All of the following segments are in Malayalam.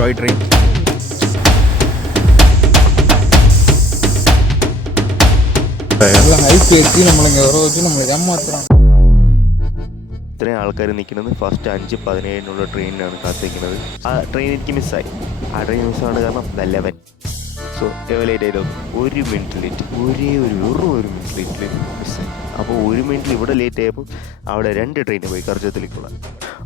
Toy train. ഇത്രയും ആൾക്കാർ നിൽക്കുന്നത് ഫസ്റ്റ് 5:17 ട്രെയിനിനാണ് കാത്തിരിക്കുന്നത്. ആ ട്രെയിൻ എനിക്ക് മിസ്സായി. ആ ട്രെയിൻ മിസ്സാണ് കാരണം 11. സോ ലേറ്റ് ആയിരുന്നു. 1 മിനിറ്റ് ലേറ്റ്, ഒരു മിനിറ്റ് ലേറ്റിൽ മിസ്സായി. അപ്പോൾ 1 മിനിറ്റിൽ ഇവിടെ ലേറ്റ് ആയപ്പോൾ അവിടെ 2 ട്രെയിൻ പോയി കർജത്തിലേക്കുള്ള.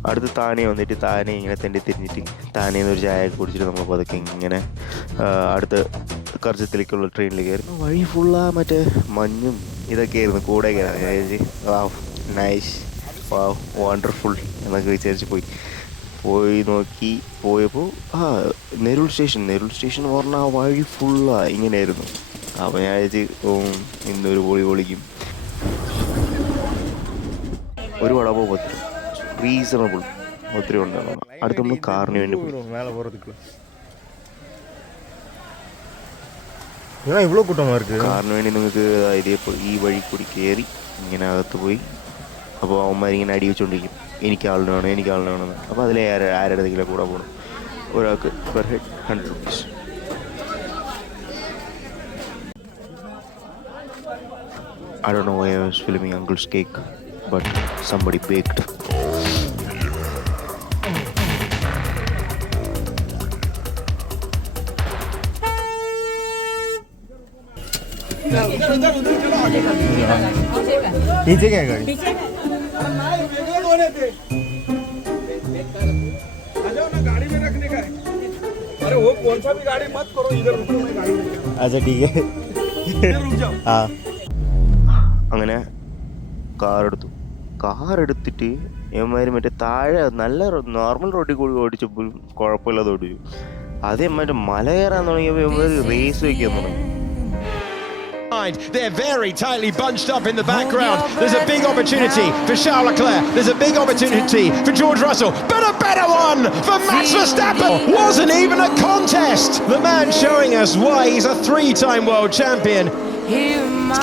അടുത്ത് താനെ വന്നിട്ട് താനെ ഇങ്ങനെ തെണ്ടി തിരിഞ്ഞിട്ട് താനേന്ന് ഒരു ചായ കുടിച്ചിട്ട് നമ്മൾ പതുക്കെ ഇങ്ങനെ അടുത്ത കർജത്തിലേക്കുള്ള ട്രെയിനിൽ കയറുന്നു. വഴി ഫുള്ളാ മറ്റേ മഞ്ഞും ഇതൊക്കെ ആയിരുന്നു. കൂടെ കയറി നൈസ്, വാവ്, വണ്ടർഫുൾ എന്നൊക്കെ വിചാരിച്ച് പോയി നോക്കി. പോയപ്പോൾ നെരൂൾ സ്റ്റേഷൻ എന്ന് പറഞ്ഞാൽ ആ വഴി ഫുള്ളാ ഇങ്ങനെയായിരുന്നു. അപ്പോൾ ഞാൻ വിചാരിച്ച് ഇന്നൊരു പൊളിക്കും. ഒരു വടപോവും ഒത്തിരി റീസണബിൾ ഒത്തിരി ഉണ്ടാകും. അടുത്ത് നമ്മൾ കാറിന് വേണ്ടി പോയി. കാറിന് വേണ്ടി നിങ്ങൾക്ക് ഇതേപോലെ ഈ വഴി കൂടി കയറി ഇങ്ങനെ അകത്ത് പോയി. അപ്പോൾ അവന്മാരിങ്ങനെ അടി വെച്ചുകൊണ്ടിരിക്കും, എനിക്ക് ആളിന് വേണം. അപ്പോൾ അതിലെ ആരുടെ കൂടെ പോകണം. ഒരാൾക്ക് per head 100 rupees. I don't know why I was filming uncle's cake, but somebody baked. पीछे क्या है गाड़ी? अरे वो कौन सा भी गाड़ी मत करो, इधर रुको, मैं गाड़ी अच्छा ठीक है, इधर रुक जाओ. हाँ. അങ്ങനെ കാറെടുത്തിട്ട് ഇവന്മാർ മറ്റേ താഴെ നല്ല നോർമൽ റോഡിൽ കൂടി ഓടിച്ചപ്പോൾ കുഴപ്പമില്ലാതെ ഓടിച്ചു. അതേ മറ്റേ മല കയറാൻ തുടങ്ങിയപ്പോൾ ഇവന്മാർ റേസ് വയ്ക്കാൻ തുടങ്ങി. They're very tightly bunched up in the background. There's a big opportunity for Charles Leclerc. There's a big opportunity for George Russell. But a better one for Max Verstappen. Wasn't even a contest. The man showing us why he's a 3-time world champion.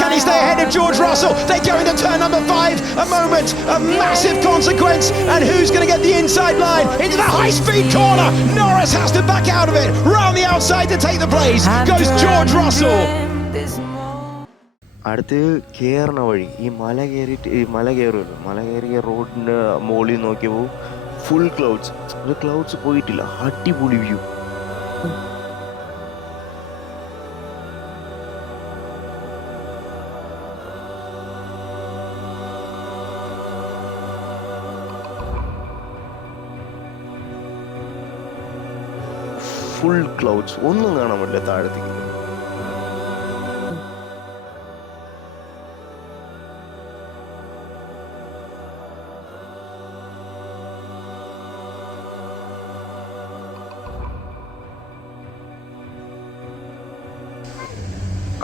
Can he stay ahead of George Russell? They go into turn number 5. A moment of massive consequence. And who's going to get the inside line? Into the high-speed corner. Norris has to back out of it. Round the outside to take the place goes George Russell. അടുത്ത് കയറണ വഴി ഈ മല കയറുമല്ലോ. മല കയറിയ റോഡിൻ്റെ മുകളിൽ നോക്കിയപ്പോൾ ഫുൾ ക്ലൗഡ്സ് പോയിട്ടില്ല. അടിപൊളി വ്യൂ. ഫുൾ ക്ലൗഡ്സ്, ഒന്നും കാണാൻ പറ്റില്ല താഴത്തേക്ക്.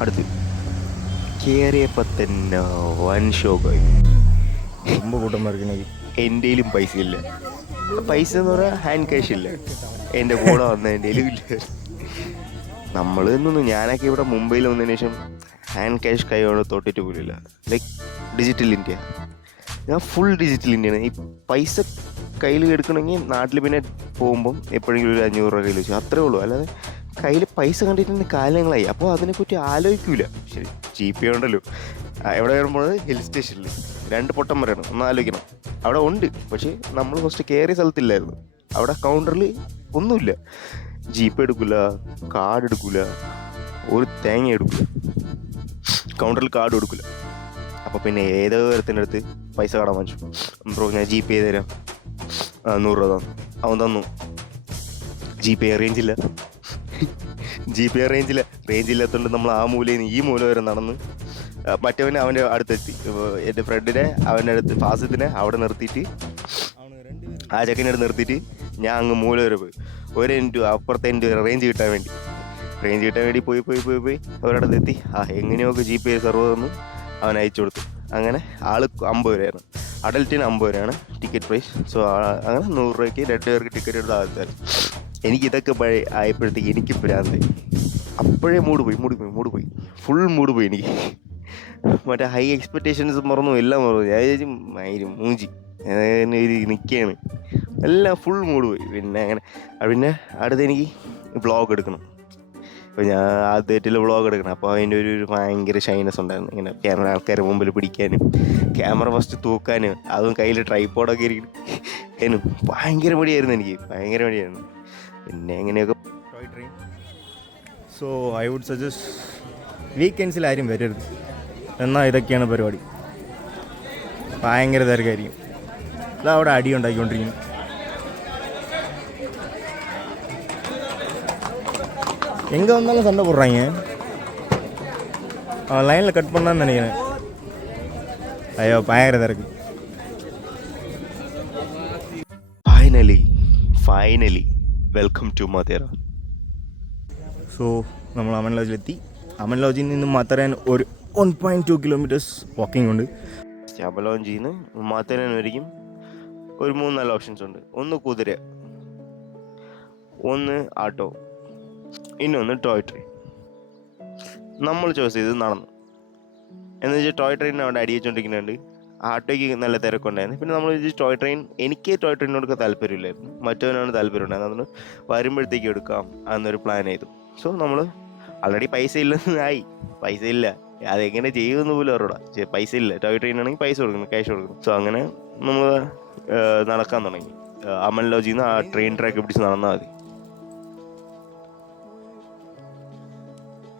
അടുത്ത് കയറിയപ്പോൾ തന്നെ വൻ ഷോക്കായി. എൻ്റെയിലും പൈസ ഇല്ല. പൈസ എന്ന് പറയാൻ ഹാൻഡ് ക്യാഷ് ഇല്ല. എൻ്റെ കൂടെ വന്ന എൻ്റെയിലും ഇല്ല. ഞാനൊക്കെ ഇവിടെ മുംബൈയിൽ വന്നതിന് ശേഷം ഹാൻഡ് ക്യാഷ് കൈകൊണ്ട് തൊട്ടിട്ട് പോലില്ല. Like digital India. ഞാൻ ഫുൾ ഡിജിറ്റൽ ഇന്ത്യയാണ്. ഈ പൈസ കയ്യിൽ എടുക്കണമെങ്കിൽ നാട്ടിൽ പിന്നെ പോകുമ്പം എപ്പോഴെങ്കിലും ഒരു 500 രൂപ കയ്യിൽ വെച്ചു, അത്രേ ഉള്ളൂ. അല്ലാതെ കയ്യിൽ പൈസ കണ്ടിട്ട് കാലങ്ങളായി. അപ്പോൾ അതിനെപ്പറ്റി ആലോചിക്കൂല. ശരി, GPay ഉണ്ടല്ലോ. എവിടെ വരുമ്പോൾ ഹിൽ സ്റ്റേഷനിൽ 2 പൊട്ടന്മാരാണ്, ഒന്ന് ആലോചിക്കണം. അവിടെ ഉണ്ട്, പക്ഷേ നമ്മൾ ഫസ്റ്റ് കയറിയ സ്ഥലത്തില്ലായിരുന്നു. അവിടെ കൗണ്ടറിൽ ഒന്നുമില്ല. GPay എടുക്കില്ല, കാർഡ് എടുക്കില്ല, ഒരു തേങ്ങ എടുക്കില്ല. കൗണ്ടറിൽ കാർഡ് കൊടുക്കില്ല. അപ്പോൾ പിന്നെ ഏതോ തരത്തിൻ്റെ അടുത്ത് പൈസ കടം വാങ്ങിച്ചു. ബ്രോ ഞാൻ GPay തരാം, 100 രൂപ തന്നു. അവൻ തന്നു. GPay റേഞ്ചില്ലാത്തതുകൊണ്ട് നമ്മൾ ആ മൂലയിൽ നിന്ന് ഈ മൂല വരെ നടന്ന് മറ്റവനെ അവൻ്റെ അടുത്തെത്തി. എൻ്റെ ഫ്രണ്ടിനെ അവൻ്റെ അടുത്ത് ഫാസിത്തിനെ അവിടെ നിർത്തിയിട്ട് ആ ചെക്കൻ്റെ അടുത്ത് നിർത്തിയിട്ട് ഞാൻ അങ്ങ് മൂല വരെ പോയി. ഒരു എൻ്റെ അപ്പുറത്തെ എൻ്റെ റേഞ്ച് കിട്ടാൻ വേണ്ടി പോയി അവരടുത്ത് എത്തി. എങ്ങനെയൊക്കെ GPay സെർവർ തന്നു അവൻ അയച്ചു കൊടുത്തു. അങ്ങനെ ആൾ 50 രൂപയായിരുന്നു. അഡൽറ്റിന് 50 രൂപയാണ് ടിക്കറ്റ് പ്രൈസ്. സോ അങ്ങനെ 100 രൂപയ്ക്ക് 2 പേർക്ക് ടിക്കറ്റ് എടുത്ത് ആൾക്കാരും. എനിക്കിതൊക്കെ ആയപ്പോഴത്തേക്ക് എനിക്ക് ഭ്രാന്ത്. അപ്പോഴേ മൂഡ് പോയി ഫുൾ മൂഡ് പോയി എനിക്ക്. മറ്റേ ഹൈ എക്സ്പെക്റ്റേഷൻസ് മറന്നു, എല്ലാം മറന്നു. ഞാൻ മൂഞ്ചി നിൽക്കുകയാണ്. എല്ലാം ഫുൾ മൂഡ് പോയി. പിന്നെ അങ്ങനെ പിന്നെ അടുത്ത് എനിക്ക് വ്ളോഗ് എടുക്കണം. അപ്പോൾ ഞാൻ ആദ്യമായിട്ടുള്ള വ്ളോഗ് എടുക്കണം. അപ്പോൾ അതിൻ്റെ ഒരു ഭയങ്കര ഷൈനസ് ഉണ്ടായിരുന്നു. ഇങ്ങനെ ക്യാമറ ആൾക്കാരുടെ മുമ്പിൽ പിടിക്കാനും ക്യാമറ ഫസ്റ്റ് തൂക്കാനും അതും കയ്യിൽ ട്രൈപ്പോഡൊക്കെ ഇരിക്കും. ഭയങ്കര മടിയായിരുന്നു എനിക്ക്, ഭയങ്കര മടിയായിരുന്നു. പിന്നെ എങ്ങനെയൊക്കെ toy train. So I would suggest വീക്കെൻഡ്സിൽ ആരും വരരുത്. എന്നാൽ ഇതൊക്കെയാണ് പരിപാടി. ഭയങ്കര തിരക്കായിരിക്കും. ഇതാ അവിടെ അടി ഉണ്ടാക്കിക്കൊണ്ടിരിക്കുന്നു. எங்கே வந்தாலும் சண்டை போடுறாங்க. அவன் லைனில் கட் பண்ணான்னு நினைக்கிறேன். ஐயோ பயங்கர திறக்கு. Finally welcome to Matheran. So നമ്മൾ അമൻ ലോഡ്ജിലെത്തി. അമൻ ലോഡ്ജിൽ നിന്ന് മാത്തറാൻ ഒരു 1.2 കിലോമീറ്റേഴ്സ് വാക്കിംഗ് ഉണ്ട്. അമൻ ലോഡ്ജിൽ നിന്ന് മാത്തറാൻ വരിക്കും ഒരു 3-4 ഓപ്ഷൻസ് ഉണ്ട്. ഒന്ന് കുതിര, ഒന്ന് ആട്ടോ, ഇന്നൊന്ന് ടോയ് ട്രെയിൻ. നമ്മൾ ചോയ്സ് ചെയ്ത് നടന്നു. എന്ന് വെച്ചാൽ ടോയ് ട്രെയിൻ അവിടെ അടിയിച്ചുകൊണ്ടിരിക്കുന്നുണ്ട്. ആട്ടോയ്ക്ക് നല്ല തിരക്കുണ്ടായിരുന്നു. പിന്നെ നമ്മൾ ടോയ് ട്രെയിൻ, എനിക്ക് ടോയ് ട്രെയിനോടൊക്കെ താല്പര്യമില്ലായിരുന്നു, മറ്റവനാണ് താല്പര്യം ഉണ്ടായിരുന്നു. അതുകൊണ്ട് വരുമ്പോഴത്തേക്ക് എടുക്കാം എന്നൊരു പ്ലാൻ ചെയ്തു. സോ നമ്മൾ ആൾറെഡി പൈസ ഇല്ലെന്നായി. പൈസ ഇല്ല, അതെങ്ങനെ ചെയ്യുമെന്ന് പോലും അവരോടാ. പൈസ ഇല്ല. ടോയ് ട്രെയിൻ ആണെങ്കിൽ പൈസ കൊടുക്കണം, ക്യാഷ് കൊടുക്കണം. സോ അങ്ങനെ നമ്മൾ നടക്കാൻ തുടങ്ങി. അമൻ ലോഡ്ജിൽ നിന്ന് ആ ട്രെയിൻ ട്രാക്ക് പിടിച്ച് നടന്നാൽ മതി.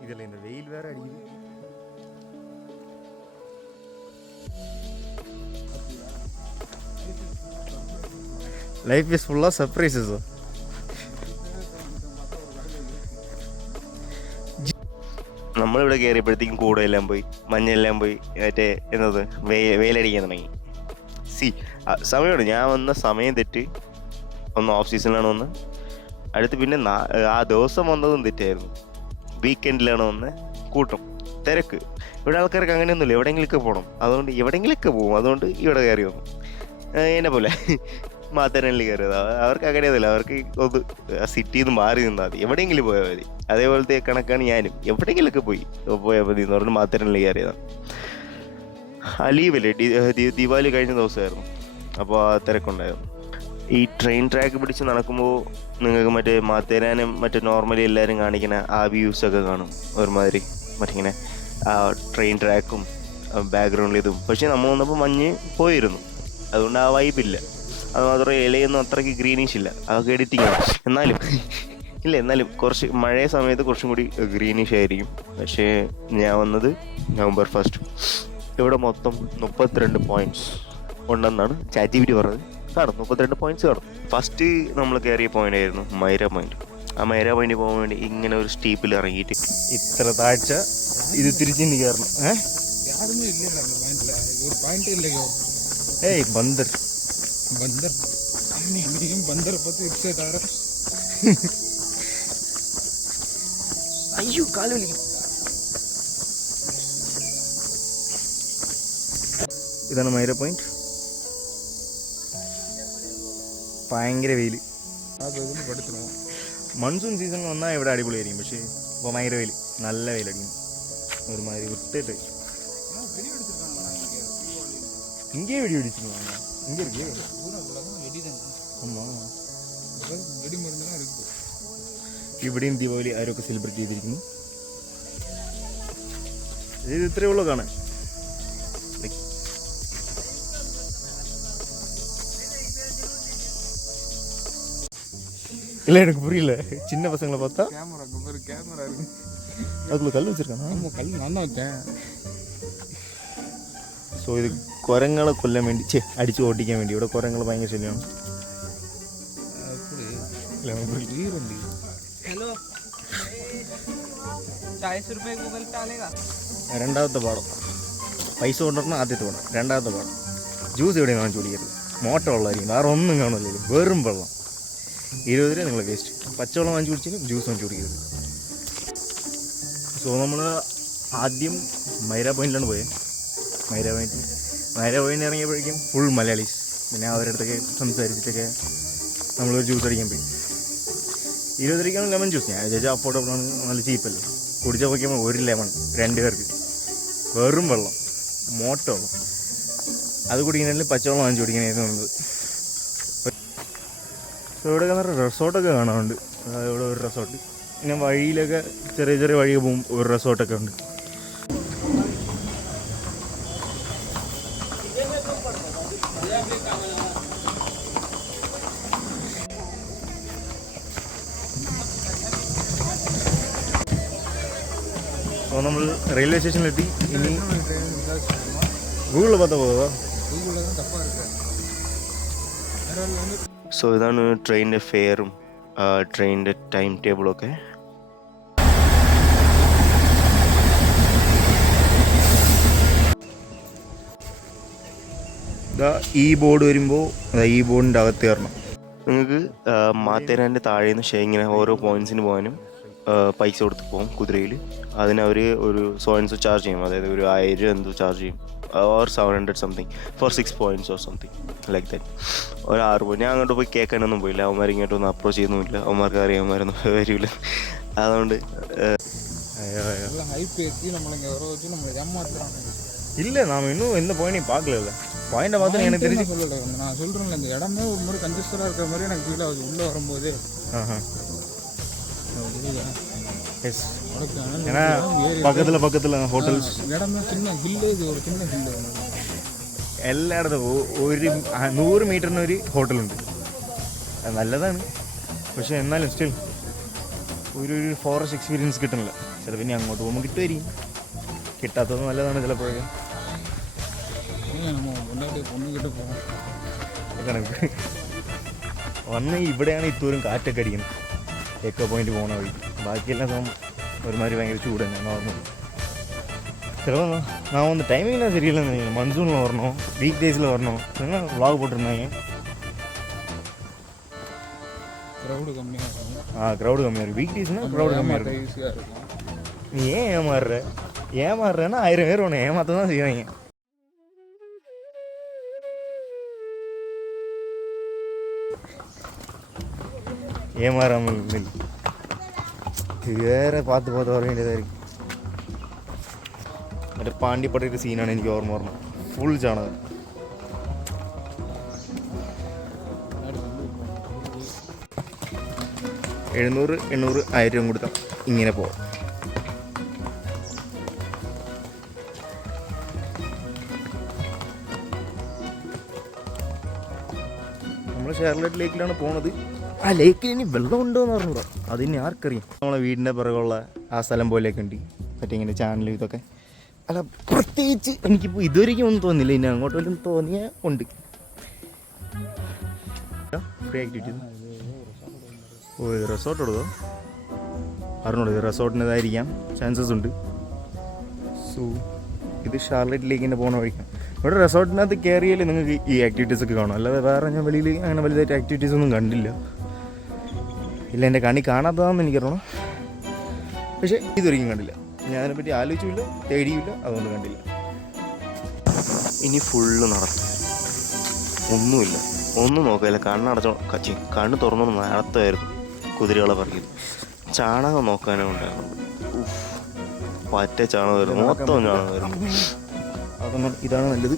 ഇതിൽ இந்த വെയിൽ വേറെ അടിക്കുന്നു. Life is full of surprises. നമ്മളിവിടെ കയറിയപ്പോഴത്തേക്കും കൂടെയെല്ലാം പോയി, മഞ്ഞെല്ലാം പോയി, മറ്റേ എന്നത് വെയിലടിക്കാൻ തുടങ്ങി. സമയമാണ്, ഞാൻ വന്ന സമയം തെറ്റ്. ഒന്ന് ഓഫ് സീസണിലാണ് വന്ന്. അടുത്ത് പിന്നെ ആ ദിവസം വന്നതും തെറ്റായിരുന്നു. വീക്കെൻഡിലാണ് വന്ന്. കൂട്ടം തിരക്ക്. ഇവിടെ ആൾക്കാർക്ക് അങ്ങനെയൊന്നുമില്ല, എവിടെയെങ്കിലൊക്കെ പോകണം. അതുകൊണ്ട് എവിടെയെങ്കിലൊക്കെ പോകും. അതുകൊണ്ട് ഇവിടെ കയറി വന്നു. എന്നെ പോലെ മാത്തരനിൽ കയറിയത്. അവർക്ക് അങ്ങനെയൊന്നുമില്ല. അവർക്ക് ഒന്ന് സിറ്റിയിൽ നിന്ന് മാറി നിന്നാൽ മതി, എവിടെയെങ്കിലും പോയാൽ മതി. അതേപോലത്തെ കണക്കാണ് ഞാനും. എവിടെയെങ്കിലൊക്കെ പോയാൽ മതി എന്ന് പറഞ്ഞ് മാത്തരനിൽ കയറിയതാണ്. ലീവല്ലേ, ദീപാവലി കഴിഞ്ഞ ദിവസമായിരുന്നു. അപ്പോൾ ആ തിരക്കുണ്ടായിരുന്നു. ഈ ട്രെയിൻ ട്രാക്ക് പിടിച്ച് നടക്കുമ്പോൾ നിങ്ങൾക്ക് മറ്റേ മാത്തേരാനും മറ്റേ നോർമലി എല്ലാവരും കാണിക്കുന്ന ആ വ്യൂസൊക്കെ കാണും. ഒരുമാതിരി മറ്റിങ്ങനെ ആ ട്രെയിൻ ട്രാക്കും ബാക്ക്ഗ്രൗണ്ടിൽ ഇതും. പക്ഷേ നമ്മൾ വന്നപ്പോൾ മഞ്ഞ് പോയിരുന്നു, അതുകൊണ്ട് ആ വൈബില്ല. അതുമാത്രം ഇലയൊന്നും അത്രയ്ക്ക് ഗ്രീനിഷ് ഇല്ല. അതൊക്കെ എഡിറ്റിംഗ് ആണ്. എന്നാലും കുറച്ച് മഴ സമയത്ത് കുറച്ചും കൂടി ഗ്രീനിഷ് ആയിരിക്കും. പക്ഷേ ഞാൻ വന്നത് November 1. ഇവിടെ മൊത്തം 32 പോയിൻറ്റ്സ് ഉണ്ടെന്നാണ് ChatGPT പറഞ്ഞത്. കാണും 32 പോയിൻറ്റ്സ് കാണും. ഫസ്റ്റ് നമ്മൾ കയറിയ പോയിന്റ് ആയിരുന്നു മൈര പോയിന്റ്. ആ മൈര പോയിന്റ് പോകാൻ വേണ്ടി ഇങ്ങനെ ഒരു സ്റ്റീപ്പിൽ ഇറങ്ങിയിട്ട് ഇത്ര താഴ്ച ഇത് തിരിച്ചിന് കയറണം. ഏയ് ബന്ദർ അയ്യോ കാലുവലി. ഇതാണ് മൈര പോയിന്റ്. ഭയങ്കര വെയിൽ. മൺസൂൺ സീസൺ വന്നാൽ ഇവിടെ അടിപൊളിയായിരിക്കും. പക്ഷേ ഇപ്പോൾ ഭയങ്കര വെയിൽ, നല്ല വെയിലടിക്കും. ഒരുമാതിരി വിട്ടിട്ട് ഇங்கே വെടി പിടിച്ചിരുന്നു. ഇங்கே இருக்கே. ஆமாம், ഇവിടെയും ദീപാവലി ആരൊക്കെ സെലിബ്രേറ്റ് ചെയ്തിരിക്കുന്നു. ഇത് ഇത്രയേ ഉള്ളൂ കാണാൻ. இல்லை எனக்கு புரியல. சின்ன பசங்களை பார்த்தா கேமரா இருக்கு. அதுக்குள்ள கல் வச்சிருக்கானா? கல் நான் தான் வச்சேன். സോ ഇത് കുരങ്ങളെ കൊല്ലാൻ വേണ്ടി അടിച്ച് ഓടിക്കാൻ വേണ്ടി. ഇവിടെ കുരങ്ങൾ ഭയങ്കര ശല്യമാണ്. രണ്ടാമത്തെ പാടം പൈസ കൊണ്ടുവരണം. ആദ്യത്തെ പാടം. രണ്ടാമത്തെ പാടം ജ്യൂസ് എവിടെയും വാങ്ങിച്ചു കുടിക്കരുത്. മോട്ട വെള്ളമായിരിക്കും, വേറെ ഒന്നും കാണില്ലല്ലോ, വെറും വെള്ളം. 20 രൂപ നിങ്ങൾ വേസ്റ്റ്. പച്ചവെള്ളം വാങ്ങിച്ചു കുടിച്ചാലും ജ്യൂസ് വാങ്ങിച്ചു കുടിക്കരുത്. സോ നമ്മൾ ആദ്യം മൈര പോയിന്റിലാണ് പോയത്. മൈര പോയിന്റ് ഇറങ്ങിയപ്പോഴേക്കും ഫുൾ മലയാളീസ്. പിന്നെ അവരുടെ അടുത്തൊക്കെ സംസാരിച്ചിട്ടൊക്കെ നമ്മളൊരു ജ്യൂസ് അടിക്കാൻ പോയി. 20 രൂപയ്ക്കാണ് ലെമൺ ജ്യൂസ്. ഞാൻ വിചാരിച്ചാൽ അഫോർഡബിളാണ്, നല്ല ചീപ്പല്ലേ. കുടിച്ചാൽ നോക്കിയപ്പോൾ ഒരു ലെമൺ 2 പേർക്ക്, വെറും വെള്ളം, മോട്ട വെള്ളം. അത് കുടിക്കുന്നതിൽ പച്ചവെള്ളം വാങ്ങിച്ചു കുടിക്കാനായിരുന്നു നല്ലത്. ഇവിടെ റിസോർട്ടൊക്കെ കാണാറുണ്ട്. ഇവിടെ ഒരു റിസോർട്ട്, പിന്നെ വഴിയിലൊക്കെ ചെറിയ ചെറിയ വഴി പോകും ഒരു റിസോർട്ടൊക്കെ ഉണ്ട്. അപ്പോൾ നമ്മൾ റെയിൽവേ സ്റ്റേഷനിലെത്തി. ഇനി ഗൂഗിളിൽ பார்த்தா പോവാ. സോ ഇതാണ് ട്രെയിനിൻ്റെ ഫെയറും ട്രെയിനിൻ്റെ ടൈം ടേബിളൊക്കെ. ഈ ബോർഡ് വരുമ്പോൾ ഈ ബോർഡിൻ്റെ അകത്ത് കയറണം. നിങ്ങൾക്ക് മാത്തേരാൻ്റെ താഴെ നിന്ന് ഇങ്ങനെ ഓരോ പോയിൻറ്റ്സിന് പോകാനും പൈസ കൊടുത്ത് പോകും കുതിരയിൽ. അതിനവർ ഒരു സോ ചാർജ് ചെയ്യും, അതായത് ഒരു 1000 എന്തോ ചാർജ് ചെയ്യും, or 700 something for 6 points or something like that. ഒരു 6 പോയിന്റ്. ഞാൻ അങ്ങോട്ട് പോയി കേൾക്കാനൊന്നും പോയില്ല, അവന്മാർ ഇങ്ങോട്ടൊന്നും അപ്രോച്ച് ചെയ്യുന്നുമില്ല, അവന്മാർക്ക് അറിയാം അവന്മാരൊന്നും വരില്ല. അതുകൊണ്ട് இல்லை நாம் இன்னும் எந்த பாயிண்டையும் பார்க்கல. பாயிண்டை பார்த்து எனக்கு தெரிஞ்சு நான் சொல்கிறேன்ல, இந்த இடமே ஒரு மாதிரி கன்ஜஸ்டடாக இருக்கிற மாதிரி எனக்கு ஃபீல் ஆகுது உள்ளே வரும்போது. எஸ், ஏன்னா பக்கத்தில் ஹோட்டல்ஸ் இடமே சின்ன ஹில்லு, இது ஒரு சின்ன ஹில்லு. എല്ലാ ഇടത്തും ഒരു 100 മീറ്ററിന് ഒരു ഹോട്ടലുണ്ട്. അത് നല്ലതാണ്, പക്ഷെ എന്നാലും സ്റ്റിൽ ഒരു ഫോറസ്റ്റ് എക്സ്പീരിയൻസ് കിട്ടുന്നില്ല. ചിലപ്പോൾ ഇനി അങ്ങോട്ട് പോകുമ്പോൾ കിട്ടുമായിരിക്കും, കിട്ടാത്തത് നല്ലതാണ് ചിലപ്പോഴൊക്കെ. പൊണ്ണുകിട്ട് പോകും കണക്ക് വന്ന് ഇവിടെയാണ് ഇത്തോരും കാറ്റൊക്കെ അടിക്കുന്നത്. എക്കോ പോയിന്റ് പോകണ വഴി. ബാക്കിയെല്ലാം ഒരുമാതിരി ഭയങ്കര ചൂട് തന്നെ നോർമൽ. ചിലപ്പോൾ நான் வந்து டைமிங்லாம் சரியில்லைன்னு நினைக்கிறேன். மன்சூனில் வரணும், வீக் டேஸில் வரணும். என்ன விளாக் போட்டிருந்தாங்க. க்ரௌடு கம்மியாக இருக்கும். க்ரௌடு கம்மியாக இருக்கும். வீக் டேஸ்னால் க்ரௌடு கம்மியாக இருக்கும். ஈஸியாக இருக்கும். நீ ஏன் ஏமாறுறேன்னா 1000 பேர் உன்னை ஏமாற்ற தான் செய்வாங்க. ஏமாறாமல் இல்லை, இது வேறு பார்த்து வர வேண்டியதாக இருக்குது. മറ്റേ പാണ്ടിപ്പടയുടെ സീനാണ് എനിക്ക് ഓർമ്മ വരണം. ഫുൾ ചാണകം. 700, 800, 1000 കൊടുത്താൽ ഇങ്ങനെ പോവാം. നമ്മൾ ഷെയർലെറ്റ് ലേക്കിലാണ് പോണത്. ആ ലേക്കിൽ ഇനി വെള്ളം ഉണ്ടോ എന്ന് പറഞ്ഞൂടാ, അതിനി ആർക്കറിയാം. നമ്മളെ വീടിൻ്റെ പിറകുള്ള ആ സ്ഥലം പോലെയൊക്കെ ഉണ്ട്, മറ്റേ ഇങ്ങനെ ചാനൽ ഇതൊക്കെ. അല്ല, പ്രത്യേകിച്ച് എനിക്കിപ്പോൾ ഇതുവരെയ്ക്കും ഒന്നും തോന്നില്ല. ഇനി അങ്ങോട്ട് വല്ലതും തോന്നിയാൽ ഉണ്ട്. Free activities. ഓ, ഇത് റിസോർട്ട് എടുത്തോ അറിഞ്ഞോളൂ. ഇത് റിസോർട്ടിൻ്റെതായിരിക്കാം, ചാൻസസ് ഉണ്ട്. സോ ഇത് ഷാർലറ്റ് ലേക്കിൻ്റെ പോകണ വഴിക്കാം. ഇവിടെ റിസോർട്ടിനകത്ത് കയറിയാൽ നിങ്ങൾക്ക് ഈ ആക്ടിവിറ്റീസ് ഒക്കെ കാണും. അല്ലാതെ വേറെ ഞാൻ വെളിയിൽ അങ്ങനെ വലുതായിട്ട് ആക്ടിവിറ്റീസ് ഒന്നും കണ്ടില്ല. ഇല്ല, എൻ്റെ കണി കാണാത്തതാണെന്ന് എനിക്കറിയണം, പക്ഷേ ഇതൊരിക്കലും കണ്ടില്ല. ഞാനതിനെപ്പറ്റി ആലോചിച്ചില്ല, തേടിയില്ല, അതുകൊണ്ട് കണ്ടില്ല. ഇനി ഫുള്ള് നടക്കും, ഒന്നുമില്ല, ഒന്നും നോക്കില്ല. കണ്ണടച്ചോ കണ്ണ് തുറന്നു നടത്തുമായിരുന്നു കുതിരകളെ പറയുന്നത്. ചാണകം നോക്കാനേ ഉണ്ടായിരുന്നു. പറ്റ ചാണകമായിരുന്നു, മൊത്തം ചാണകമായിരുന്നു. അതൊന്നും ഇതാണ് നല്ലത്,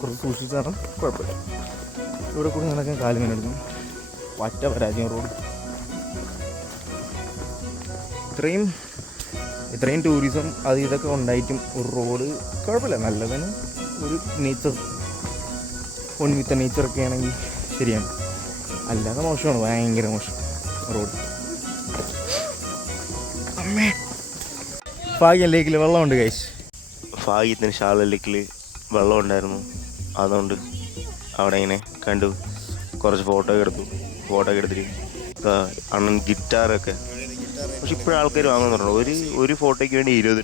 കുറച്ച് സൂക്ഷിച്ചാണ് കുഴപ്പമില്ല. ഇവിടെ കൂടി നടക്കാൻ കാലുമേന എടുക്കും. പറ്റ പരാജയം റോഡ്. ഇത്രയും ടൂറിസം അത് ഇതൊക്കെ ഉണ്ടായിട്ടും ഒരു റോഡ് കുഴപ്പമില്ല, നല്ലതാണ്. ഒരു നേച്ചർ, വൺ വിത്ത് നേച്ചറൊക്കെ ആണെങ്കിൽ ശരിയാണ്. അല്ലാതെ മോശമാണ്, ഭയങ്കര മോശം റോഡ്. ഭാഗ്യം ലേക്കിൽ വെള്ളമുണ്ട് ഗൈസ്. ഭാഗ്യത്തിന് ഷാർലറ്റ് ലേക്കിൽ വെള്ളം ഉണ്ടായിരുന്നു. അതുകൊണ്ട് അവിടെ ഇങ്ങനെ കണ്ടു, കുറച്ച് ഫോട്ടോ ഒക്കെ എടുത്തിട്ട് അണ്ണൻ ഗിറ്റാറൊക്കെ. പക്ഷെ ഇപ്പോഴും ആൾക്കാർ വാങ്ങുന്നുണ്ടോ? ഒരു ഫോട്ടോയ്ക്ക് വേണ്ടി 20.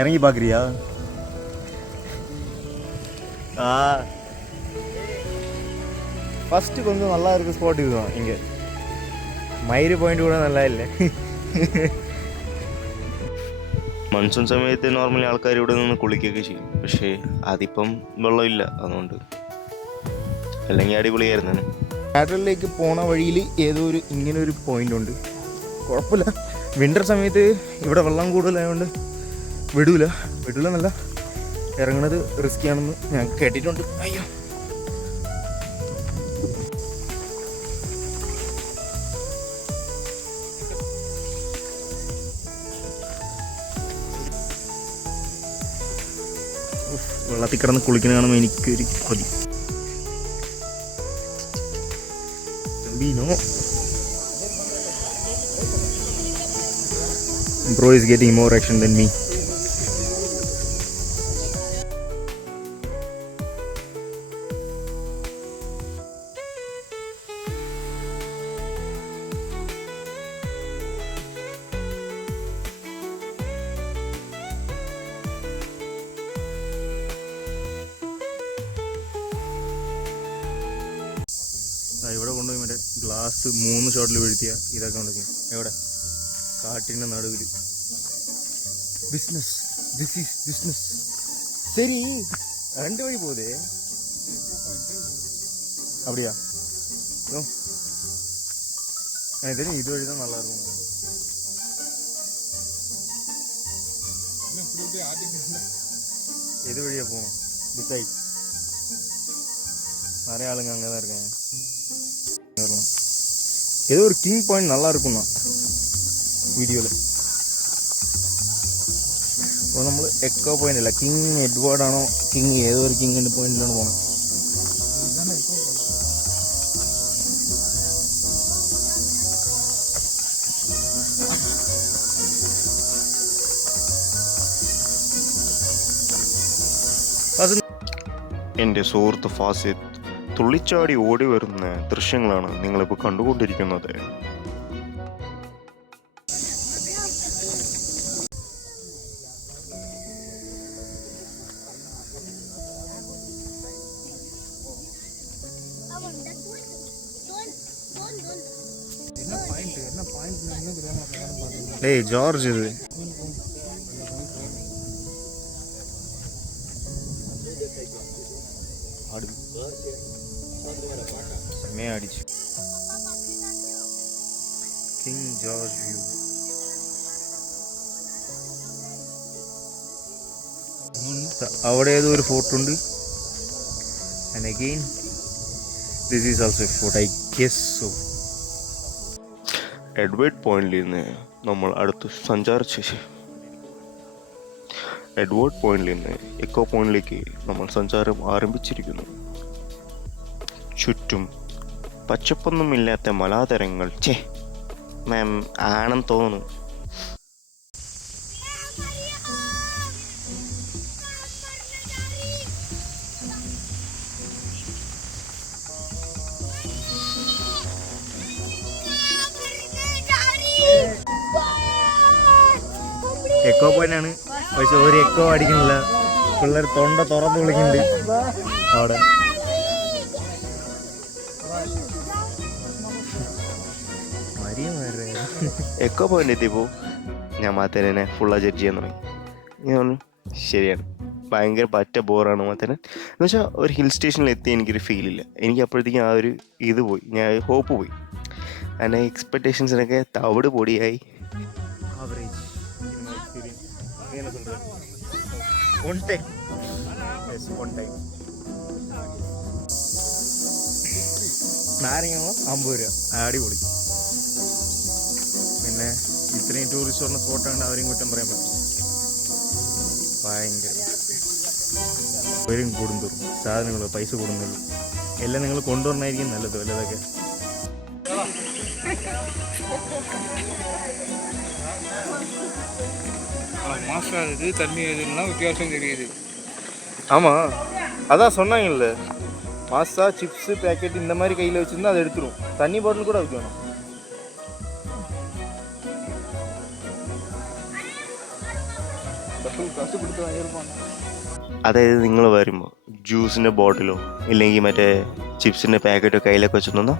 ഇറങ്ങി പാക്കിരിയാ? ஃபஸ்ட்டு கொஞ்சம் நல்லா இருக்குது ஸ்பாட் இதுதான். இங்கே മൈര് പോയിന്റ് കൂടെ നല്ലതല്ലേ. മൺസൂൺ സമയത്ത് നോർമലി ആൾക്കാർ ഇവിടെ നിന്ന് കുളിക്കുകയൊക്കെ ചെയ്യും, പക്ഷേ അതിപ്പം വെള്ളമില്ല, അതുകൊണ്ട് അല്ലെങ്കിൽ അടിപൊളിയായിരുന്നു. കാറ്ററിലേക്ക് പോണ വഴിയിൽ ഏതോ ഒരു ഇങ്ങനെ ഒരു പോയിന്റ് ഉണ്ട്. കുഴപ്പമില്ല, വിൻ്റർ സമയത്ത് ഇവിടെ വെള്ളം കൂടുതലായതുകൊണ്ട് വിടൂല എന്നല്ല, ഇറങ്ങണത് റിസ്കി ആണെന്ന് ഞാൻ കേട്ടിട്ടുണ്ട്. അയ്യോ, വെള്ളത്തിൽ കിടന്ന് കുളിക്കുന്ന കാണുമ്പോൾ എനിക്കൊരു കൊതി. Bro is getting more action than me. ഇവിടെ കൊണ്ടുപോയി മറ്റേ ഗ്ലാസ് 3 ഷോട്ടിൽ വീഴ്ത്തിയ ഇതൊക്കെ ഉണ്ടെങ്കിൽ എവിടെ കാട്ടിൻ്റെ നടുവിൽ ബിസിനസ്. This is business. ശരി, 2 വഴി പോതേ அப்படியா? எனக்கு தெரியும் இது வழி தான் நல்லா இருக்கும். எது வழியா போகணும்? டிசைட். நிறைய ஆளுங்க அங்கே தான் இருக்காங்க. ஏதோ ஒரு கிங் பாயிண்ட் நல்லா இருக்கும்ண்ணா വീഡിയോയിൽ. അപ്പോൾ നമ്മൾ എക്കോ പോയിന്റ് അല്ല, കിങ് എഡ്വേർഡ് ആണോ കിങ് ഏതോ ഒരു കിങ്ങിൻ്റെ പോയിന്റിലാണ് പോകുന്നത്. എൻ്റെ സുഹൃത്ത് ഫാസിദ് തുള്ളിച്ചാടി ഓടി വരുന്ന ദൃശ്യങ്ങളാണ് നിങ്ങളിപ്പോൾ കണ്ടുകൊണ്ടിരിക്കുന്നത്. ഏയ് ജോർജ്, ഇത് അടിച്ചു. King George view. അവിടെ ഏതോ ഒരു ഫോർട്ട് ഉണ്ട്. And again this is also a fort, I guess so. Edward പോയിന്റിൽ നിന്ന് നമ്മൾ അടുത്ത് സഞ്ചാരിച്ച് എഡ്വേർഡ് പോയിന്റിൽ നിന്ന് എക്കോ പോയിന്റിലേക്ക് നമ്മൾ സഞ്ചാരം ആരംഭിച്ചിരിക്കുന്നു. ചുറ്റും പച്ചപ്പൊന്നുമില്ലാത്ത മലാതരങ്ങൾ. മാം ആണെന്ന് തോന്നുന്നു. എക്കോ പോയിന്റ് ആണ്, പക്ഷെ ഒരു എക്കോ അടിക്കണില്ല. പിള്ളേർ തൊണ്ട തുറന്ന് വിളിക്കുന്നുണ്ട് അവിടെ. എക്കോ പോയിന്റ് എത്തിയപ്പോൾ ഞാൻ മാത്തേനെ ഫുള്ളാ ജഡ്ജ് ചെയ്യാൻ തുടങ്ങി. ഞാൻ പറഞ്ഞു ശരിയാണ്, ഭയങ്കര പറ്റ ബോറാണ് മാത്തേനൻ എന്ന് വെച്ചാൽ ഒരു ഹിൽ സ്റ്റേഷനിൽ എത്തി എനിക്കൊരു ഫീലില്ല. എനിക്ക് അപ്പോഴത്തേക്കും ആ ഒരു ഇത് പോയി, ഞാൻ ഹോപ്പ് പോയി. എൻ്റെ എക്സ്പെക്റ്റേഷൻസിനൊക്കെ തവിട് പൊടിയായി. നാരങ്ങ 50 രൂപ, അടിപൊളി. പിന്നെ ഇത്രയും ടൂറിസ്റ്റ് പറഞ്ഞ സ്പോട്ടാണ്, അവരെയും കുറ്റം പറയാൻ പറ്റും. ഭയങ്കര വരും കൂടുന്തോറും സാധനങ്ങൾ പൈസ കൂടുന്നുള്ളൂ. എല്ലാം നിങ്ങൾ കൊണ്ടുവരണമായിരിക്കും നല്ലത്. വല്ലതൊക്കെ மாசாது தண்ணி எதுன்னா வித்தியாசம் தெரியுது. ஆமாம், அதான் சொன்னாங்கல்ல, மாசா சிப்ஸு பேக்கெட் இந்த மாதிரி கையில் வச்சுருந்தா அதை எடுத்துரும். தண்ணி பாட்டில் கூட அதுக்கு வேணும். காசு கொடுத்து வாங்கியிருப்பாங்க. അതായത് നിങ്ങൾ വരുമ്പോൾ ജ്യൂസിൻ്റെ ബോട്ടിലോ ഇല്ലെങ്കിൽ മറ്റേ ചിപ്സിൻ്റെ പാക്കറ്റോ കയ്യിലൊക്കെ വെച്ചു തന്നാൽ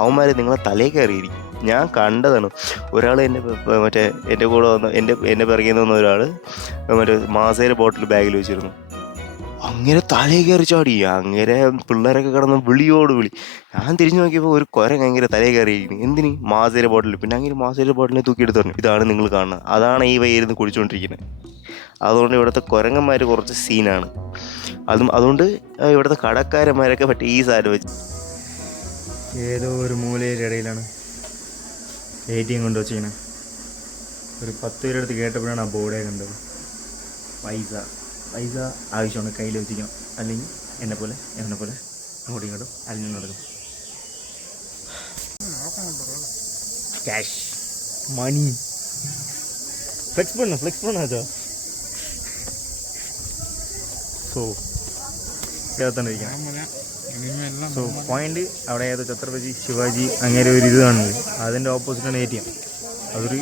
അവന്മാർ നിങ്ങളെ തലയിൽ കയറിയിരിക്കും. ഞാൻ കണ്ടതാണ്. ഒരാൾ മറ്റേ എൻ്റെ കൂടെ വന്ന എന്നെ പിറകിൽ നിന്ന് ഒരാൾ മറ്റേ മാസയുടെ ബോട്ടിൽ ബാഗിൽ വെച്ചിരുന്നു. അങ്ങനെ തലയിൽ കയറി ചാടി. അങ്ങനെ പിള്ളേരൊക്കെ കിടന്ന് വിളിയോട് വിളി. ഞാൻ തിരിഞ്ഞു നോക്കിയപ്പോൾ ഒരു കുരങ്ങ് ഭയങ്കര തലയിൽ കയറിയിരിക്കുന്നു. എന്തിന്? മാസേര ബോട്ടിൽ. പിന്നെ അങ്ങനെ മാസേര ബോട്ടിലിനെ തൂക്കിയെടുത്ത് പറഞ്ഞു, ഇതാണ് നിങ്ങൾ കാണുന്നത്, അതാണ് ഈ വയ്യിരുന്ന് കുടിച്ചുകൊണ്ടിരിക്കുന്നത്. അതുകൊണ്ട് ഇവിടുത്തെ കുരങ്ങന്മാർ കുറച്ച് സീനാണ്. അതുകൊണ്ട് ഇവിടുത്തെ കടക്കാരന്മാരൊക്കെ പറ്റി ഈ സാധനം വെച്ച് ഏതോ ഒരു മൂലയുടെ ഇടയിലാണ് ATM കൊണ്ട് വെച്ചിങ്ങനെ. ഒരു 10 പേരുടെ അടുത്ത് കേട്ടപ്പോഴാണ് ആ ബോർഡേ കണ്ടത്. പൈസ ആവശ്യമാണ്, കയ്യിൽ വെച്ചിരിക്കണം, അല്ലെങ്കിൽ എന്നെ പോലെ അങ്ങോട്ടും ഇങ്ങോട്ടും അലിഞ്ഞു നടക്കും. ക്യാഷ് മണി ഫ്ലെക്സ് പണ്ണാച്ചാ. സോ ഇതിനകത്താണ് ഇരിക്കണം. സോ പോയിന്റ് അവിടെ ഏതോ ഛത്രപതി ശിവാജി അങ്ങനെ ഒരു ഇത് കാണുന്നത്, അതിൻ്റെ ഓപ്പോസിറ്റാണ് ATM. അതൊരു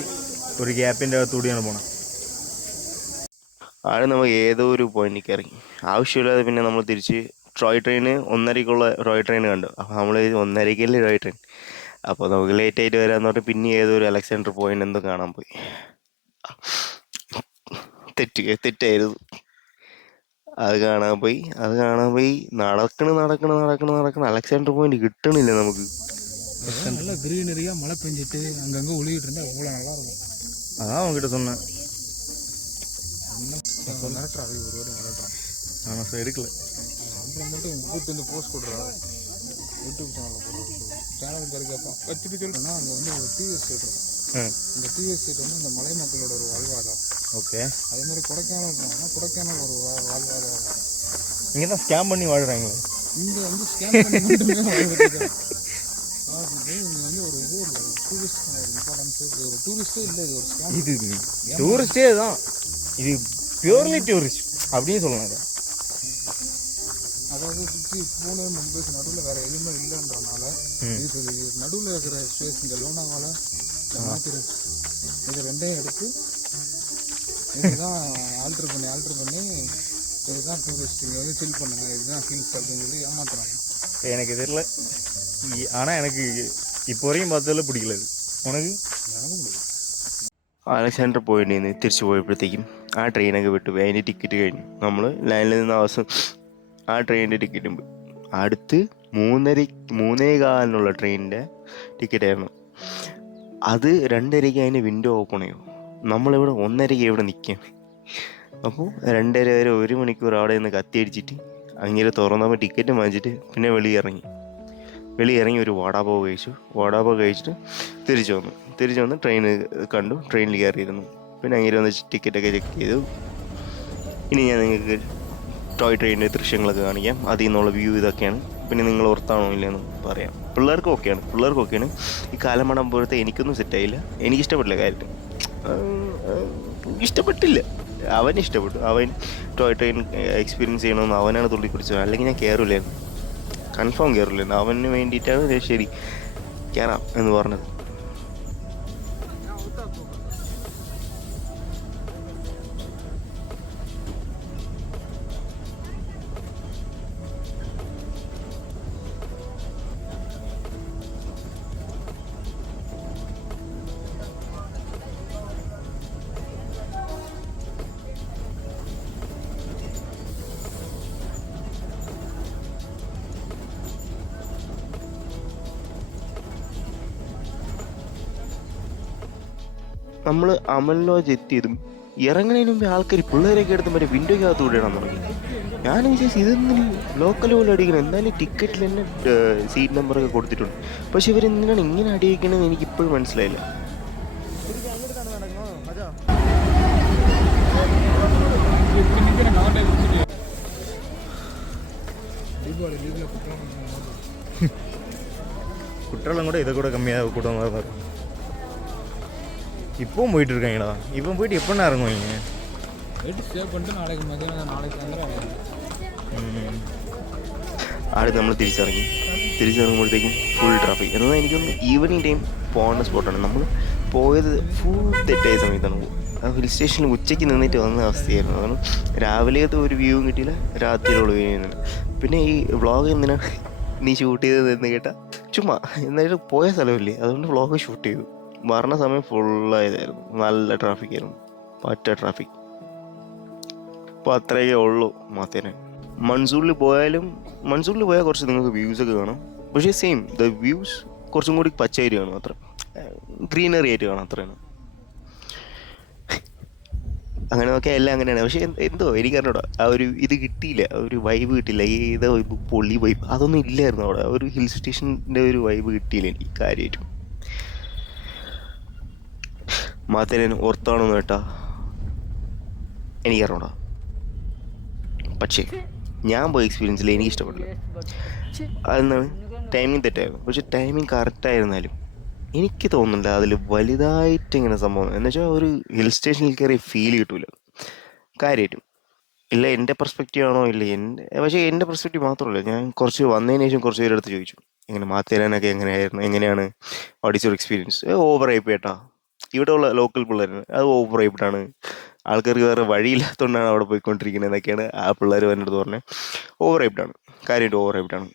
ഗ്യാപ്പിൻ്റെ അകത്തൂടിയാണ് പോണത്. ആദ്യം നമുക്ക് ഏതോ ഒരു പോയിന്റിലേക്ക് ഇറങ്ങി. ആവശ്യമില്ലാതെ പിന്നെ നമ്മൾ തിരിച്ച് ടോയ് ട്രെയിന് 1:30-ക്കുള്ള ടോയ് ട്രെയിൻ കണ്ടു. അപ്പോൾ നമ്മൾ 1:30-ക്കല്ലേ ടോയ് ട്രെയിൻ, അപ്പോൾ നമുക്ക് ലേറ്റായിട്ട് വരാമെന്ന് പറഞ്ഞിട്ട് പിന്നെ ഏതോ ഒരു അലക്സാണ്ടർ പോയിന്റ് എന്തോ കാണാൻ പോയി. തെറ്റായിരുന്നു. അത് കാണാൻ പോയി നടക്കണ അലക്സാണ്ടർ പോയിന്റ് കിട്ടണില്ല നമുക്ക്. நல்லா கிரீனரியா மழை பெஞ்சிட்டு அங்கங்க ஒளிகிட்டு இருந்தா அவ்வளோ நல்லா இருக்கும். அதான் அவங்ககிட்ட சொன்னேன். மிரட்டுறா அது ஒரு மிரட்டுறான். ஆனால் சார் எடுக்கல. அப்புறம் மட்டும் 35 போஸ்ட் கொடுறா யூடியூப் சேனல் பேர் கேட்பான். திருப்பி சொல்லணும்னா அங்கே வந்து ஒரு டீ எஸ்டேட் இருக்கும். இந்த டீ எஸ்டேட் வந்து இந்த மலை மக்களோட ஒரு வாழ்வாதாரம். ஓகே. அதே மாதிரி கொடைக்கானல் போனோம்னா கொடைக்கானல் ஒரு வாழ்வாதாரம். இங்கே தான் ஸ்கேம் பண்ணி வாழ்கிறாங்களே. இங்கே வந்து ஸ்கேம் பண்ணி மட்டுமே வாழ்ந்துட்டு இங்கே வந்து ஒரு இது இல்லை, டூரிஸ்ட் இம்பார்ட்டன்ஸ். ஒரு டூரிஸ்ட்டே இல்லை, இது ஒரு ஸ்கேம். இது டூரிஸ்டே தான், இது பியூர்லி டூரிஸ்ட் அப்படின்னு சொல்லலாம். அதாவது சுற்றி பூனே மும்பைக்கு நடுவில் வேறு எதுவுமே இல்லைன்றனால இது நடுவில் இருக்கிற ஸ்பேஸ் இந்த லோனாவால் மாற்றிரு. இது ரெண்டையும் எடுத்து இதுதான் ஆல்ட்ரு பண்ணி இதுதான் டூரிஸ்ட், இங்கே வந்து ஃபில் பண்ணுங்க, இதுதான் ஹில்ஸ் அப்படின்னு சொல்லி ஏமாத்துறாங்க. எனக்கு தெரியல, ஆனால் எனக்கு இப்போ வரைக்கும் பார்த்ததில் பிடிக்கல. ഉണക്ക് അലക്സാണ്ടർ പോയിന്റിൽ നിന്ന് തിരിച്ചു പോയപ്പോഴത്തേക്കും ആ ട്രെയിനൊക്കെ വിട്ടുപോയി. അതിൻ്റെ ടിക്കറ്റ് കഴിഞ്ഞു. നമ്മൾ ലൈനിൽ നിന്ന് അവസാനം ആ ട്രെയിനിൻ്റെ ടിക്കറ്റും പോയി. അടുത്ത് 3:15 ട്രെയിനിൻ്റെ ടിക്കറ്റായിരുന്നു. അത് 2:30 അതിന് വിൻഡോ ഓപ്പൺ ചെയ്യും. നമ്മളിവിടെ 1:30 ഇവിടെ നിൽക്കുകയാണ്. അപ്പോൾ 2:30 വരെ 1 മണിക്കൂർ അവിടെ നിന്ന് കത്തിയടിച്ചിട്ട് അങ്ങനെ തുറന്നപ്പോൾ ടിക്കറ്റ് വാങ്ങിച്ചിട്ട് പിന്നെ വെളിയിറങ്ങി ഒരു വടാപാവ് കഴിച്ചിട്ട് തിരിച്ചു വന്ന് ട്രെയിൻ കണ്ടു, ട്രെയിനിൽ കയറിയിരുന്നു. പിന്നെ അങ്ങനെ വന്ന് ടിക്കറ്റൊക്കെ ചെക്ക് ചെയ്തു. ഇനി ഞാൻ നിങ്ങൾക്ക് ടോയ് ട്രെയിനിൻ്റെ ദൃശ്യങ്ങളൊക്കെ കാണിക്കാം. അതിൽ നിന്നുള്ള വ്യൂ ഇതൊക്കെയാണ്. പിന്നെ നിങ്ങൾ ഓർത്താണോ ഇല്ലയെന്ന് പറയാം. പിള്ളേർക്കും ഓക്കെയാണ്. ഈ കാലമണം പോലത്തെ എനിക്കൊന്നും സെറ്റായില്ല, എനിക്കിഷ്ടപ്പെട്ടില്ല. കാര്യത്തിൽ ഇഷ്ടപ്പെട്ടില്ല. അവന് ഇഷ്ടപ്പെട്ടു. അവൻ ടോയ് ട്രെയിൻ എക്സ്പീരിയൻസ് ചെയ്യണമെന്ന് അവനാണ് തുള്ളി കുടിച്ചത്. അല്ലെങ്കിൽ ഞാൻ കയറില്ലായിരുന്നു, കൺഫേം കയറില്ലായിരുന്നു. അവന് വേണ്ടിയിട്ടാണ് ശരി കയറാം എന്ന് പറഞ്ഞത്. നമ്മൾ അമൽ ലോഡ്ജ് എത്തിയതും ഇറങ്ങുന്നതിന് മുമ്പേ ആൾക്കാർ പിള്ളേരൊക്കെ എടുത്ത് മറ്റേ വിൻഡോയ്ക്കകത്ത് വിടണം തുടങ്ങി. ഞാൻ വിചാരിച്ചു ഇതൊന്നും ലോക്കൽ പോലെ അടിക്കണം, എന്തായാലും ടിക്കറ്റിൽ തന്നെ സീറ്റ് നമ്പറൊക്കെ കൊടുത്തിട്ടുണ്ട്. പക്ഷെ ഇവരെന്തിനാണ് ഇങ്ങനെ അടിയിക്കണമെന്ന് എനിക്കിപ്പോഴും മനസ്സിലായില്ല. குற்றாலம் கூட இதை கூட கம்மியாக கூட்டமாக தான் இருக்கும். இப்பவும் போயிட்டு இருக்காங்கடா. இப்போ போயிட்டு எப்போண்ணா இறங்குவீங்க? போயிட்டு ஸ்டே பண்ணிட்டு நாளைக்கு மதியானம் நாளைக்கு சாயந்தரம் ആദ്യം നമ്മൾ തിരിച്ചിറങ്ങുമ്പോഴത്തേക്കും ഫുൾ ട്രാഫിക്. എന്നാൽ എനിക്കൊന്ന് ഈവനിങ് ടൈം പോകേണ്ട സ്പോട്ടാണ്. നമ്മൾ പോയത് ഫുൾ തെറ്റായ സമയത്താണ്. ആ ഹിൽ സ്റ്റേഷനിൽ ഉച്ചയ്ക്ക് നിന്നിട്ട് വന്ന അവസ്ഥയായിരുന്നു. കാരണം രാവിലത്തെ ഒരു വ്യൂവും കിട്ടിയില്ല, രാത്രിയിലുള്ള വ്യൂ ചെയ്യുന്നുണ്ട്. പിന്നെ ഈ വ്ളോഗ് എന്തിനാണ് നീ ഷൂട്ട് ചെയ്തത് എന്ന് കേട്ടാൽ ചുമ്മാ എന്നാലും പോയ സ്ഥലമില്ലേ, അതുകൊണ്ട് വ്ളോഗ് ഷൂട്ട് ചെയ്തു. പറഞ്ഞ സമയം ഫുള്ളായതായിരുന്നു, നല്ല ട്രാഫിക്കായിരുന്നു, പറ്റ ട്രാഫിക്. അപ്പോൾ അത്രയേ ഉള്ളൂ മാത്തേനെ. മൺസൂണിൽ പോയാൽ കുറച്ച് നിങ്ങൾക്ക് വ്യൂസൊക്കെ കാണാം. പക്ഷേ സെയിം ദ വ്യൂസ് കുറച്ചും കൂടി പച്ചയായിട്ട് കാണും, അത്ര ഗ്രീനറി ആയിട്ട് കാണാം, അത്രയാണ്. അങ്ങനെ നോക്കിയാൽ എല്ലാം അങ്ങനെയാണ്. പക്ഷേ എന്തോ എനിക്കറിഞ്ഞൂടാ, ആ ഒരു ഇത് കിട്ടിയില്ല, ആ ഒരു വൈബ് കിട്ടിയില്ല. ഏതോ വൈബ്, പൊള്ളി വൈബ് അതൊന്നും ഇല്ലായിരുന്നു അവിടെ. ഒരു ഹിൽ സ്റ്റേഷൻ്റെ ഒരു വൈബ് കിട്ടിയില്ല എനിക്ക് കാര്യമായിട്ടും. മാത്തേനെ ഓർത്താണെന്ന് കേട്ടാ എനിക്കറിഞ്ഞൂടാ. പക്ഷേ ഞാൻ പോയ എക്സ്പീരിയൻസിൽ എനിക്ക് ഇഷ്ടപ്പെട്ടില്ല. അതെന്താണ്, ടൈമിങ് തെറ്റായിരുന്നു. പക്ഷെ ടൈമിങ് കറക്റ്റായിരുന്നാലും എനിക്ക് തോന്നുന്നില്ല അതിൽ വലുതായിട്ട് ഇങ്ങനെ സംഭവം. എന്ന് വെച്ചാൽ ഒരു ഹിൽ സ്റ്റേഷനിൽ കയറി ഫീൽ കിട്ടൂല കാര്യമായിട്ടും. ഇല്ല എൻ്റെ പെർസ്പെക്റ്റീവ് ആണോ ഇല്ല പക്ഷേ എൻ്റെ പെർസ്പെക്റ്റീവ് മാത്രമല്ല, ഞാൻ കുറച്ച് വന്നതിന് ശേഷം കുറച്ച് പേരുടെ അടുത്ത് ചോദിച്ചു എങ്ങനെ മാത്തേരാനൊക്കെ എങ്ങനെയാണ് what is your experience. Over hype കേട്ടാ, ഇവിടെ ഉള്ള ലോക്കൽ പിള്ളേരാണ്, അത് ഓവർ ഹൈപ്ഡാണ്, ആൾക്കാർക്ക് വേറെ വഴിയില്ലാത്തതുകൊണ്ടാണ് അവിടെ പോയിക്കൊണ്ടിരിക്കുന്നത് എന്നൊക്കെയാണ് ആ പിള്ളേർ എൻ്റെ അടുത്ത് പറഞ്ഞത്. ഓവർ ഹൈപ്ഡാണ്, കാര്യമായിട്ട് ഓവർ ഹൈപ്ഡാണ്.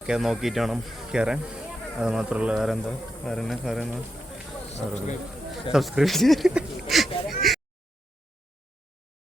ഒക്കെ നോക്കിയിട്ട് വേണം കയറാൻ. അത് മാത്രമല്ല വേറെ എന്താ സബ്സ്ക്രൈബ് ചെയ്ത്